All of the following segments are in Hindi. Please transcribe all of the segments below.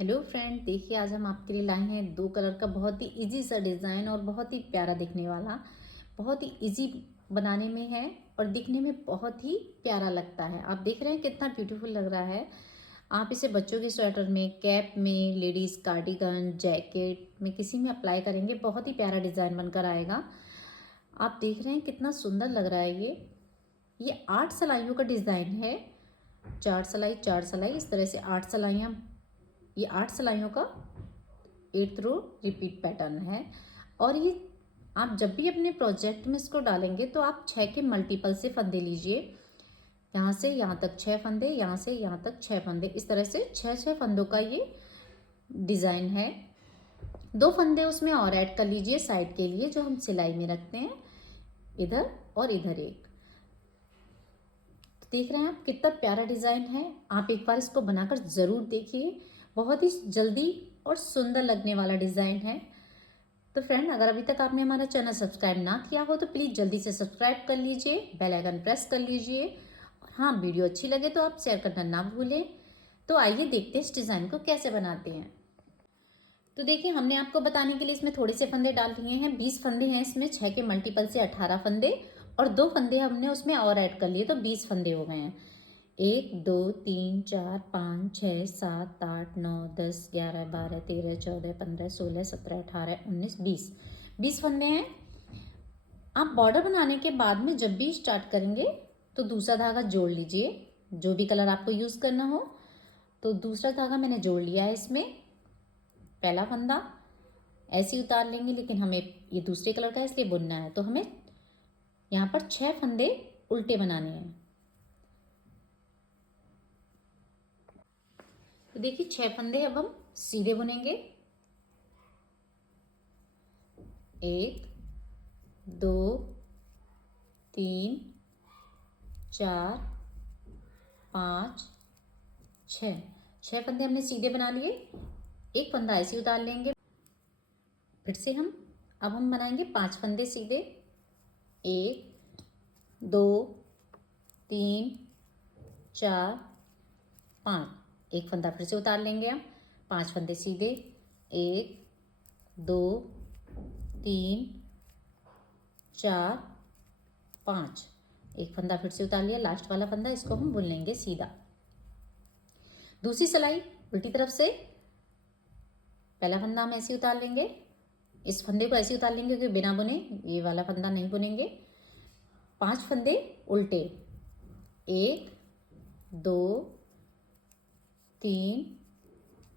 हेलो फ्रेंड, देखिए आज हम आपके लिए लाए हैं दो कलर का बहुत ही इजी सा डिज़ाइन और बहुत ही प्यारा दिखने वाला। बहुत ही इजी बनाने में है और दिखने में बहुत ही प्यारा लगता है। आप देख रहे हैं कितना ब्यूटीफुल लग रहा है। आप इसे बच्चों के स्वेटर में, कैप में, लेडीज़ कार्डिगन, जैकेट में किसी में अप्लाई करेंगे, बहुत ही प्यारा डिज़ाइन बनकर आएगा। आप देख रहे हैं कितना सुंदर लग रहा है ये 8 सिलाइयों का डिज़ाइन है। 4 सिलाई 4 सिलाई, इस तरह से 8 सिलाइयाँ। ये 8 सिलाइयों का 8th रो रिपीट पैटर्न है। और ये आप जब भी अपने प्रोजेक्ट में इसको डालेंगे तो आप 6 के मल्टीपल से फंदे लीजिए। यहाँ से यहाँ तक 6 फंदे, यहाँ से यहाँ तक 6 फंदे, इस तरह से 6 फंदों का ये डिज़ाइन है। 2 फंदे उसमें और ऐड कर लीजिए साइड के लिए, जो हम सिलाई में रखते हैं, इधर और इधर एक। देख रहे हैं आप कितना प्यारा डिज़ाइन है। आप एक बार इसको बनाकर ज़रूर देखिए। बहुत ही जल्दी और सुंदर लगने वाला डिज़ाइन है। तो फ्रेंड, अगर अभी तक आपने हमारा चैनल सब्सक्राइब ना किया हो तो प्लीज़ जल्दी से सब्सक्राइब कर लीजिए, बेल आइकन प्रेस कर लीजिए। और हाँ, वीडियो अच्छी लगे तो आप शेयर करना ना भूलें। तो आइए देखते हैं इस डिज़ाइन को कैसे बनाते हैं। तो देखिए, हमने आपको बताने के लिए इसमें थोड़े से फंदे डाल दिए हैं। 20 फंदे हैं इसमें, 6 के मल्टीपल से 18 फंदे, और 2 फंदे हमने उसमें और ऐड कर लिए तो 20 फंदे हो गए हैं। 1 2 3 4 5 6 7 8 9 10 11 12 13 14 15 16 17 18 19 20। 20 फंदे हैं। आप बॉर्डर बनाने के बाद में जब भी स्टार्ट करेंगे तो दूसरा धागा जोड़ लीजिए, जो भी कलर आपको यूज़ करना हो। तो दूसरा धागा मैंने जोड़ लिया है इसमें। पहला फंदा ऐसे ही उतार लेंगे, लेकिन हमें ये दूसरे कलर का है इसलिए बुनना है, तो हमें यहाँ पर 6 फंदे उल्टे बनाने हैं। तो देखिए, 6 फंदे अब हम सीधे बुनेंगे। 1 2 3 4 5 6। 6 फंदे हमने सीधे बना लिए। एक फंदा ऐसे ही उतार लेंगे। फिर से हम बनाएंगे 5 फंदे सीधे। 1 2 3 4 5। एक फंदा फिर से उतार लेंगे हम। 5 फंदे सीधे। 1 2 3 4 5। एक फंदा फिर से उतार लिया, लास्ट वाला फंदा, इसको हम बुन लेंगे सीधा। दूसरी सिलाई उल्टी तरफ से। पहला फंदा हम ऐसे उतार लेंगे, इस फंदे को ऐसे उतार लेंगे क्योंकि बिना बुने ये वाला फंदा नहीं बुनेंगे। 5 फंदे उल्टे। 1 2 3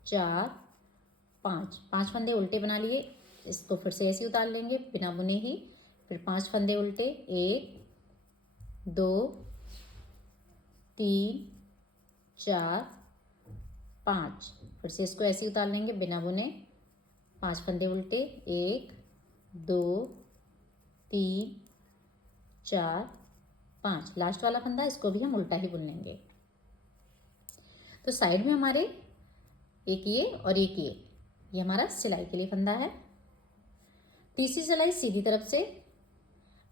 4 5। 5 फंदे उल्टे बना लिए। इसको फिर से ऐसे उतार लेंगे बिना बुने ही। फिर 5 फंदे उल्टे। 1 2 3 4 5। फिर से इसको ऐसे उतार लेंगे बिना बुने। 5 फंदे उल्टे। 1 2 3 4 5। लास्ट वाला फंदा, इसको भी हम उल्टा ही बुन लेंगे। तो साइड में हमारे एक ये हमारा सिलाई के लिए फंदा है। तीसरी सिलाई सीधी तरफ से।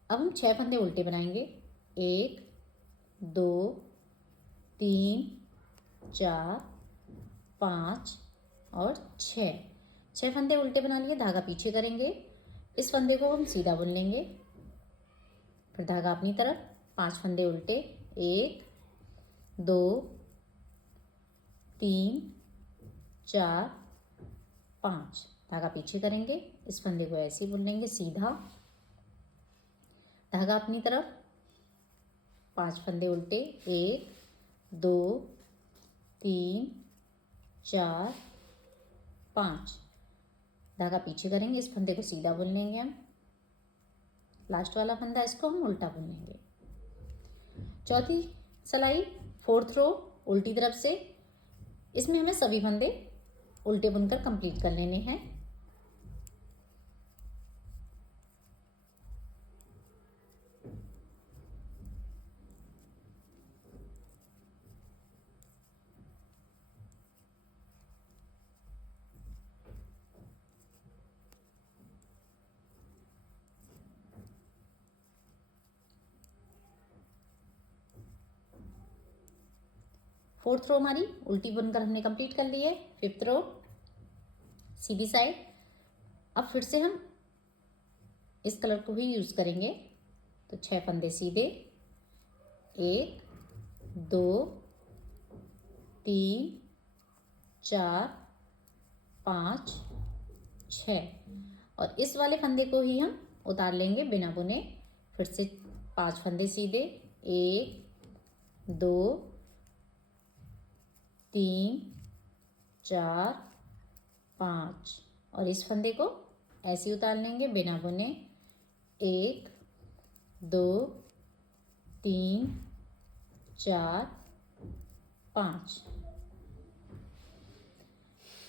अब हम 6 फंदे उल्टे बनाएंगे। 1 2 3 4 5 और 6। 6 फंदे उल्टे बना लिए, धागा पीछे करेंगे। इस फंदे को हम सीधा बुन लेंगे। फिर धागा अपनी तरफ। 5 फंदे उल्टे। 1 2 3 4 5। धागा पीछे करेंगे। इस फंदे को ऐसे ही बुन लेंगे सीधा, धागा अपनी तरफ। 5 फंदे उल्टे। 1 2 3 4 5। धागा पीछे करेंगे, इस फंदे को सीधा बुन लेंगे हम। लास्ट वाला फंदा, इसको हम उल्टा बुन लेंगे। चौथी सिलाई 4th रो उल्टी तरफ से। इसमें हमें सभी फंदे उल्टे बुनकर कंप्लीट कर लेने हैं। फोर्थ रो हमारी उल्टी बुनकर हमने कंप्लीट कर ली है। 5th रो सीधी साइड। अब फिर से हम इस कलर को ही यूज़ करेंगे, तो 6 फंदे सीधे, 1 2 3 4 5 6, और इस वाले फंदे को ही हम उतार लेंगे बिना बुने। फिर से 5 फंदे सीधे, 1 2 3 4 5, और इस फंदे को ऐसे उतार लेंगे बिना बुने। 1 2 3 4 5,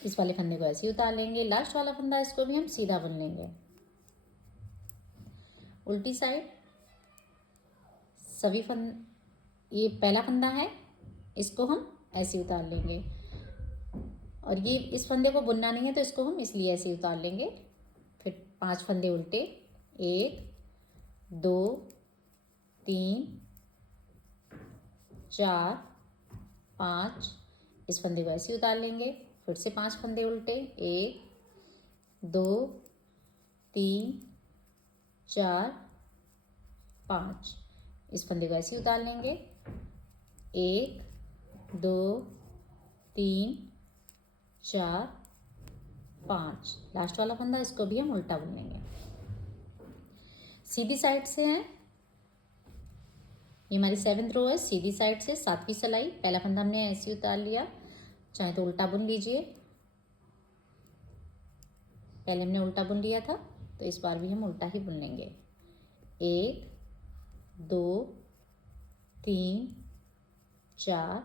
इस वाले फंदे को ऐसे ही उतार लेंगे। लास्ट वाला फंदा, इसको भी हम सीधा बुन लेंगे। उल्टी साइड सभी ये पहला फंदा है, इसको हम ऐसे उतार लेंगे, और ये इस फंदे को बुनना नहीं है तो इसको हम इसलिए ऐसे उतार लेंगे। फिर 5 फंदे उल्टे, 1 2 3 4 5, इस फंदे को ऐसे उतार लेंगे। फिर से 5 फंदे उल्टे, 1 2 3 4 5, इस फंदे को ऐसे उतार लेंगे। 1 2 3 4 5, लास्ट वाला फंदा, इसको भी हम उल्टा बुन लेंगे। सीधी साइड से है, ये हमारी 7th रो है। सीधी साइड से 7वीं सिलाई, पहला फंदा हमने ऐसे उतार लिया, चाहे तो उल्टा बुन लीजिए। पहले हमने उल्टा बुन लिया था, तो इस बार भी हम उल्टा ही बुन लेंगे। 1 2 3 4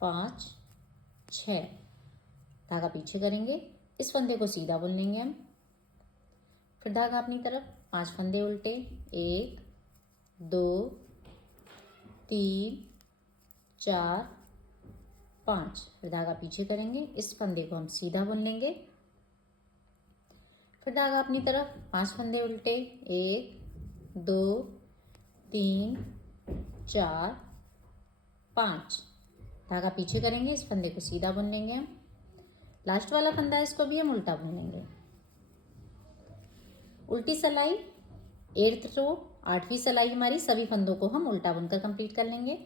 5 6, धागा पीछे करेंगे, इस फंदे को सीधा बुन लेंगे हम। फिर धागा अपनी तरफ, 5 फंदे उल्टे, 1 2 3 4 5, फिर धागा पीछे करेंगे, इस फंदे को हम सीधा बुन लेंगे। फिर धागा अपनी तरफ, 5 फंदे उल्टे, 1 2 3 4 5, धागा पीछे करेंगे, इस फंदे को सीधा बुन लेंगे हम। लास्ट वाला फंदा है, इसको भी हम उल्टा बुन लेंगे। उल्टी सिलाई 8th रो, 8वीं सिलाई हमारी, सभी फंदों को हम उल्टा बुनकर कंप्लीट कर लेंगे।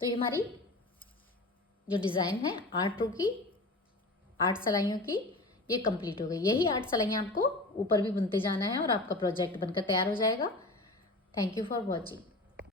तो ये हमारी जो डिज़ाइन है 8 रो की, 8 सिलाइयों की, ये कंप्लीट हो गई। यही 8 सिलाइयाँ आपको ऊपर भी बुनते जाना है और आपका प्रोजेक्ट बनकर तैयार हो जाएगा। Thank you for watching.